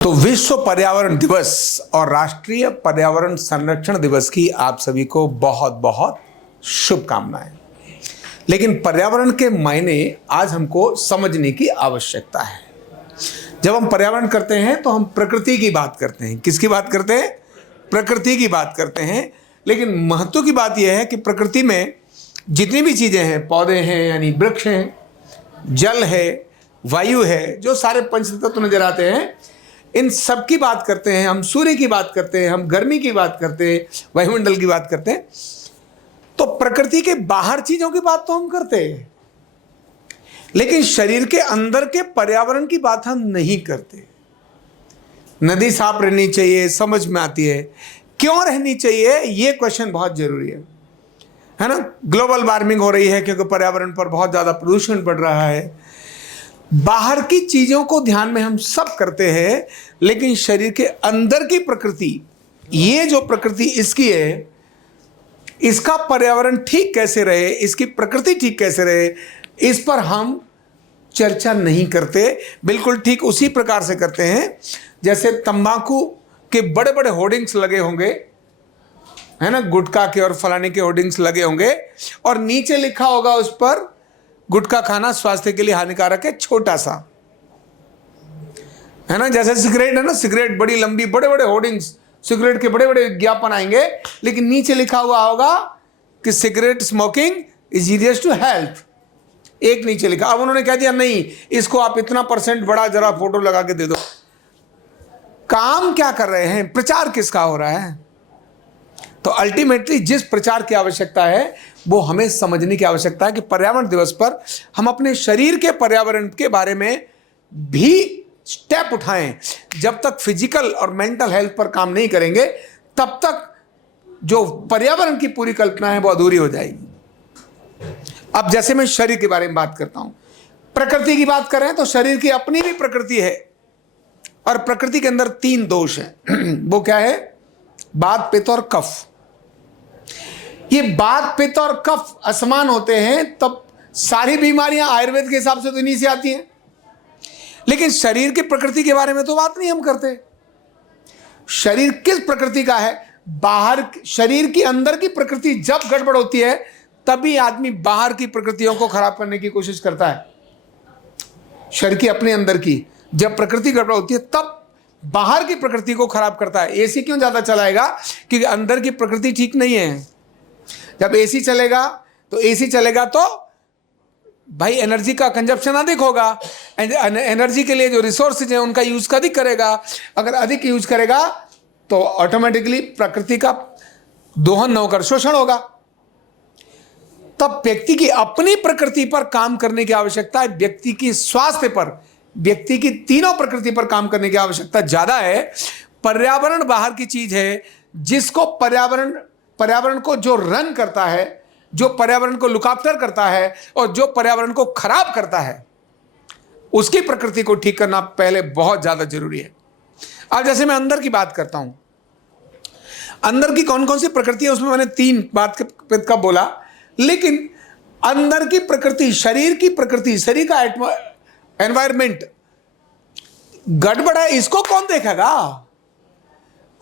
तो विश्व पर्यावरण दिवस और राष्ट्रीय पर्यावरण संरक्षण दिवस की आप सभी को बहुत बहुत शुभकामनाएं। लेकिन पर्यावरण के मायने आज हमको समझने की आवश्यकता है। जब हम पर्यावरण करते हैं तो हम प्रकृति की बात करते हैं। किसकी बात करते हैं? प्रकृति की बात करते हैं। लेकिन महत्व की बात यह है कि प्रकृति में जितनी भी चीजें हैं, पौधे हैं यानी वृक्ष हैं, जल है, वायु है, जो सारे पंचतत्व नजर आते हैं, इन सब की बात करते हैं। हम सूर्य की बात करते हैं, हम गर्मी की बात करते हैं, वायुमंडल की बात करते हैं। तो प्रकृति के बाहर चीजों की बात तो हम करते हैं, लेकिन शरीर के अंदर के पर्यावरण की बात हम नहीं करते। नदी साफ रहनी चाहिए, समझ में आती है। क्यों रहनी चाहिए, ये क्वेश्चन बहुत जरूरी है ना। ग्लोबल वार्मिंग हो रही है क्योंकि पर्यावरण पर बहुत ज्यादा प्रदूषण बढ़ रहा है। बाहर की चीजों को ध्यान में हम सब करते हैं, लेकिन शरीर के अंदर की प्रकृति, ये जो प्रकृति इसकी है, इसका पर्यावरण ठीक कैसे रहे, इसकी प्रकृति ठीक कैसे रहे, इस पर हम चर्चा नहीं करते। बिल्कुल ठीक उसी प्रकार से करते हैं जैसे तंबाकू के बड़े बड़े होर्डिंग्स लगे होंगे, है ना, गुटखा के और फलाने के होर्डिंग्स लगे होंगे, और नीचे लिखा होगा उस पर गुटखा खाना स्वास्थ्य के लिए हानिकारक है, छोटा सा, है ना। जैसे सिगरेट है ना, सिगरेट बड़ी लंबी, बड़े बड़े होर्डिंग्स, सिगरेट के बड़े बड़े विज्ञापन आएंगे, लेकिन नीचे लिखा हुआ होगा कि cigarette smoking is injurious to health. एक नीचे लिखा, अब उन्होंने कह दिया नहीं, इसको आप इतना % बड़ा जरा फोटो लगा के दे दो। काम क्या कर रहे हैं? प्रचार किसका हो रहा है? तो अल्टीमेटली जिस प्रचार की आवश्यकता है वो हमें समझने की आवश्यकता है कि पर्यावरण दिवस पर हम अपने शरीर के पर्यावरण के बारे में भी स्टेप उठाएं। जब तक फिजिकल और मेंटल हेल्थ पर काम नहीं करेंगे, तब तक जो पर्यावरण की पूरी कल्पना है वो अधूरी हो जाएगी। अब जैसे मैं शरीर के बारे में बात करता हूं, प्रकृति की बात करें तो शरीर की अपनी भी प्रकृति है, और प्रकृति के अंदर 3 दोष हैं। वो क्या है? बात, पित्त और कफ। ये बात, पित्त और कफ असमान होते हैं, तब सारी बीमारियां आयुर्वेद के हिसाब से तो इन्हीं से आती हैं। लेकिन शरीर की प्रकृति के बारे में तो बात नहीं हम करते। शरीर किस प्रकृति का है? बाहर, शरीर की अंदर की प्रकृति जब गड़बड़ होती है तभी आदमी बाहर की प्रकृतियों को खराब करने की कोशिश करता है। शरीर की अपने अंदर की जब प्रकृति गड़बड़ होती है तब बाहर की प्रकृति को खराब करता है। एसी क्यों ज्यादा चलाएगा? क्योंकि अंदर की प्रकृति ठीक नहीं है। जब एसी चलेगा तो भाई एनर्जी का कंजप्शन अधिक होगा। एनर्जी के लिए जो रिसोर्सेज हैं उनका यूज अधिक करेगा। अगर अधिक यूज करेगा तो ऑटोमेटिकली प्रकृति का दोहन न होकर शोषण होगा। तब व्यक्ति की अपनी प्रकृति पर काम करने की आवश्यकता है, व्यक्ति की स्वास्थ्य पर, व्यक्ति की तीनों प्रकृति पर काम करने की आवश्यकता ज्यादा है। पर्यावरण बाहर की चीज है, जिसको पर्यावरण को जो रन करता है, जो पर्यावरण को लुक आफ्टर करता है और जो पर्यावरण को खराब करता है, उसकी प्रकृति को ठीक करना पहले बहुत ज्यादा जरूरी है। अब जैसे मैं अंदर की बात करता हूं, अंदर की कौन कौन सी प्रकृति है, उसमें मैंने 3 बात का बोला। लेकिन अंदर की प्रकृति, शरीर की प्रकृति, शरीर का एनवायरमेंट गड़बड़ है, इसको कौन देखेगा?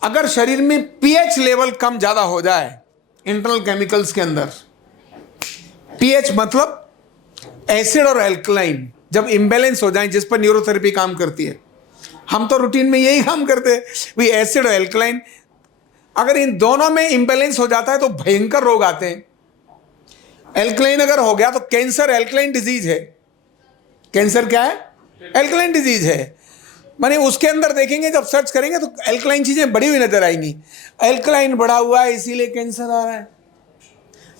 अगर शरीर में पीएच लेवल कम ज्यादा हो जाए, इंटरनल केमिकल्स के अंदर पीएच मतलब एसिड और एल्कलाइन जब इंबैलेंस हो जाए, जिस पर न्यूरोथेरेपी काम करती है, हम तो रूटीन में यही काम करते हैं भाई, एसिड और एल्कलाइन। अगर इन दोनों में इंबैलेंस हो जाता है तो भयंकर रोग आते हैं। एल्कलाइन अगर हो गया तो कैंसर एल्कलाइन डिजीज है। कैंसर क्या है? एल्कलाइन डिजीज है। माने उसके अंदर देखेंगे, जब सर्च करेंगे तो एल्कलाइन चीजें बढ़ी हुई नजर आएंगी। एल्कलाइन बढ़ा हुआ है इसीलिए कैंसर आ रहा है।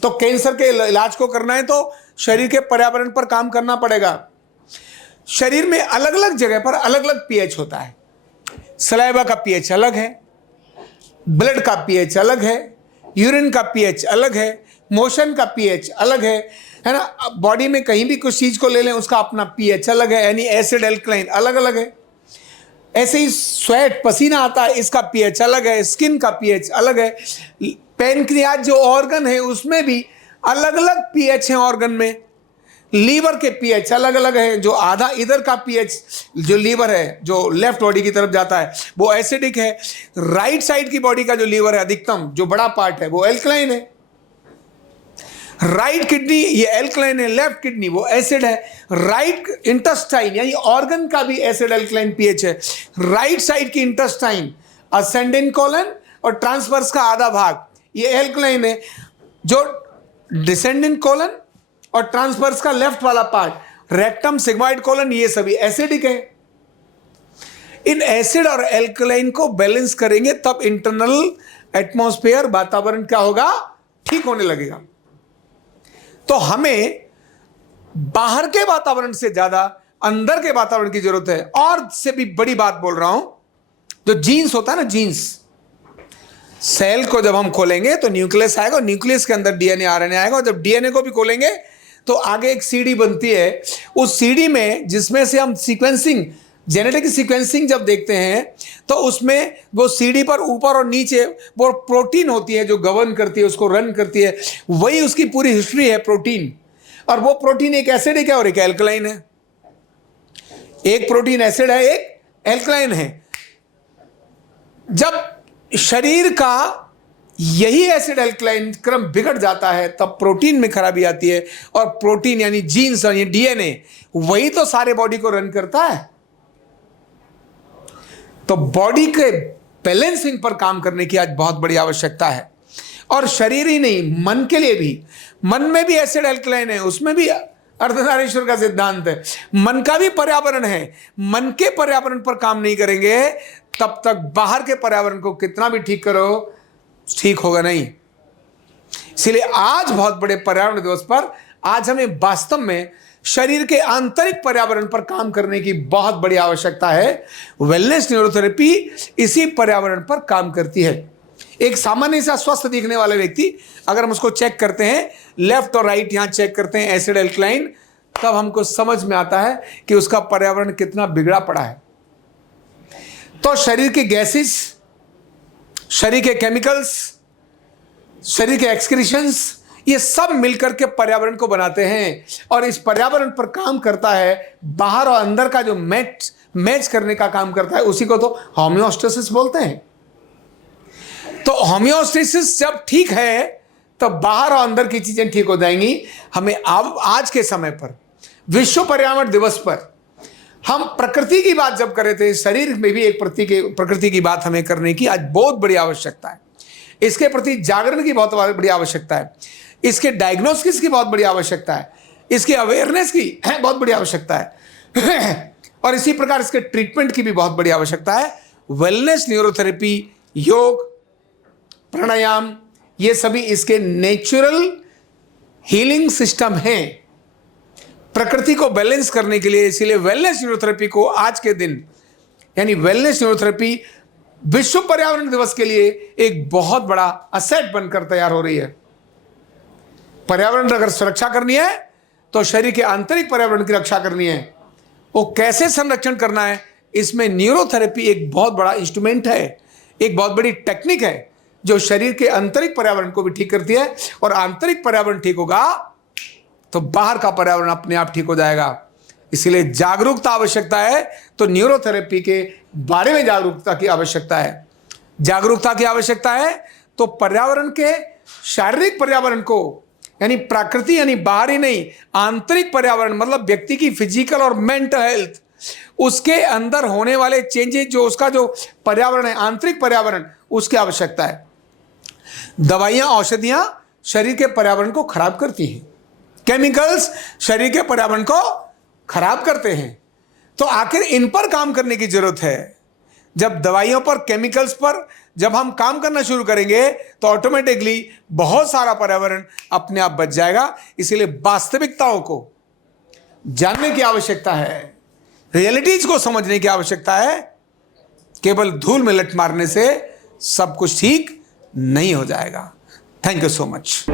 तो कैंसर के इलाज को करना है तो शरीर के पर्यावरण पर काम करना पड़ेगा। शरीर में अलग अलग जगह पर अलग अलग पीएच होता है। सलाइवा का पीएच अलग है, ब्लड का पीएच अलग है, यूरिन का पीएच अलग है, मोशन का पीएच अलग है ना। बॉडी में कहीं भी कुछ चीज को ले लें, उसका अपना पीएच अलग है, यानी एसिड एल्कलाइन अलग अलग है। ऐसे ही स्वेट, पसीना आता है, इसका पीएच अलग है, स्किन का पीएच अलग है। पैनक्रियाज जो ऑर्गन है उसमें भी अलग अलग पीएच है ऑर्गन में। लीवर के पीएच अलग अलग है। जो आधा इधर का पीएच जो लीवर है, जो लेफ्ट बॉडी की तरफ जाता है, वो एसिडिक है। राइट साइड की बॉडी का जो लीवर है अधिकतम, जो बड़ा पार्ट है, वो एल्कलाइन है। राइट किडनी ये एल्कलाइन है, लेफ्ट किडनी वो एसिड है। राइट इंटेस्टाइन यानी ऑर्गन का भी एसिड एल्कलाइन पीएच है। राइट साइड की इंटेस्टाइन, असेंडेंट कोलन और ट्रांसवर्स का आधा भाग ये एल्कलाइन है। जो डिसेंडेंट कोलन और ट्रांसवर्स का लेफ्ट वाला पार्ट, रेक्टम, सिग्मॉइड कोलन, ये सभी एसिडिक है। इन एसिड और एल्कलाइन को बैलेंस करेंगे तब इंटरनल एटमॉस्फेयर, वातावरण क्या होगा, ठीक होने लगेगा। तो हमें बाहर के वातावरण से ज्यादा अंदर के वातावरण की जरूरत है। और से भी बड़ी बात बोल रहा हूं, जो जीन्स होता है ना, जीन्स, सेल को जब हम खोलेंगे तो न्यूक्लियस आएगा, न्यूक्लियस के अंदर डीएनए आरएनए आएगा, और जब डीएनए को भी खोलेंगे तो आगे एक सीडी बनती है। उस सीडी में जिसमें से हम सीक्वेंसिंग, जेनेटिक सीक्वेंसिंग जब देखते हैं तो उसमें वो सीडी पर ऊपर और नीचे वो प्रोटीन होती है जो गवर्न करती है, उसको रन करती है। वही उसकी पूरी हिस्ट्री है, प्रोटीन। और वो प्रोटीन एक एसिडिक है और एक एल्कलाइन है। एक प्रोटीन एसिड है, एक एल्कलाइन है। जब शरीर का यही एसिड एल्कलाइन क्रम बिगड़ जाता है तब प्रोटीन में खराबी आती है। और प्रोटीन यानी जीन्स और ये डीएनए, वही तो सारे बॉडी को रन करता है। तो बॉडी के बैलेंसिंग पर काम करने की आज बहुत बड़ी आवश्यकता है। और शरीर ही नहीं, मन के लिए भी। मन में भी एसिड एल्कलाइन है, उसमें भी अर्धनारीश्वर का सिद्धांत है। मन का भी पर्यावरण है। मन के पर्यावरण पर काम नहीं करेंगे तब तक बाहर के पर्यावरण को कितना भी ठीक करो, ठीक होगा नहीं। इसलिए आज बहुत बड़े पर्यावरण दिवस पर आज हमें वास्तव में शरीर के आंतरिक पर्यावरण पर काम करने की बहुत बड़ी आवश्यकता है। वेलनेस न्यूरोथेरेपी इसी पर्यावरण पर काम करती है। एक सामान्य सा स्वस्थ दिखने वाला व्यक्ति, अगर हम उसको चेक करते हैं, लेफ्ट और राइट यहां चेक करते हैं एसिड एल्कलाइन, तब हमको समझ में आता है कि उसका पर्यावरण कितना बिगड़ा पड़ा है। तो शरीर के गैसेस, शरीर के केमिकल्स, शरीर के एक्सक्रीशंस, ये सब मिलकर के पर्यावरण को बनाते हैं। और इस पर्यावरण पर काम करता है, बाहर और अंदर का जो मैच करने का काम करता है, उसी को तो होम्योस्टेसिस बोलते हैं। तो होम्योस्टेसिस जब ठीक है तो बाहर और अंदर की चीजें ठीक हो जाएंगी। हमें अब आज के समय पर, विश्व पर्यावरण दिवस पर, हम प्रकृति की बात जब कर रहे थे, शरीर में भी एक प्रकृति की बात हमें करने की आज बहुत बड़ी आवश्यकता है। इसके प्रति जागरण की बहुत बड़ी आवश्यकता है। इसके डायग्नोसिस की बहुत बड़ी आवश्यकता है। इसकी अवेयरनेस की बहुत बड़ी आवश्यकता है। और इसी प्रकार इसके ट्रीटमेंट की भी बहुत बड़ी आवश्यकता है। वेलनेस न्यूरोथेरेपी, योग, प्राणायाम, ये सभी इसके नेचुरल हीलिंग सिस्टम हैं प्रकृति को बैलेंस करने के लिए। इसीलिए वेलनेस न्यूरोथेरेपी को आज के दिन, यानी वेलनेस न्यूरोथेरेपी विश्व पर्यावरण दिवस के लिए एक बहुत बड़ा असेट बनकर तैयार हो रही है। पर्यावरण अगर सुरक्षा करनी है तो शरीर के आंतरिक पर्यावरण की रक्षा करनी है। वो कैसे संरक्षण करना है, इसमें न्यूरोथेरेपी एक बहुत बड़ा इंस्ट्रूमेंट है, एक बहुत बड़ी टेक्निक है जो शरीर के आंतरिक पर्यावरण को भी ठीक करती है। और आंतरिक पर्यावरण ठीक होगा तो बाहर का पर्यावरण अपने आप ठीक हो जाएगा। इसलिए जागरूकता आवश्यकता है, तो न्यूरोथेरेपी के बारे में जागरूकता की आवश्यकता है। जागरूकता की आवश्यकता है तो पर्यावरण के, शारीरिक पर्यावरण को, यानी प्रकृति, यानी बाहरी नहीं, आंतरिक पर्यावरण मतलब व्यक्ति की फिजिकल और मेंटल हेल्थ, उसके अंदर होने वाले चेंजेस, जो उसका जो पर्यावरण है, आंतरिक पर्यावरण, उसकी आवश्यकता है। दवाइयां, औषधियां शरीर के पर्यावरण को खराब करती हैं। केमिकल्स शरीर के पर्यावरण को खराब करते हैं। तो आखिर इन पर काम करने की जरूरत है। जब दवाइयों पर, केमिकल्स पर जब हम काम करना शुरू करेंगे तो ऑटोमेटिकली बहुत सारा पर्यावरण अपने आप बच जाएगा। इसीलिए वास्तविकताओं को जानने की आवश्यकता है, रियलिटीज को समझने की आवश्यकता है। केवल धूल में लट मारने से सब कुछ ठीक नहीं हो जाएगा। Thank you so much.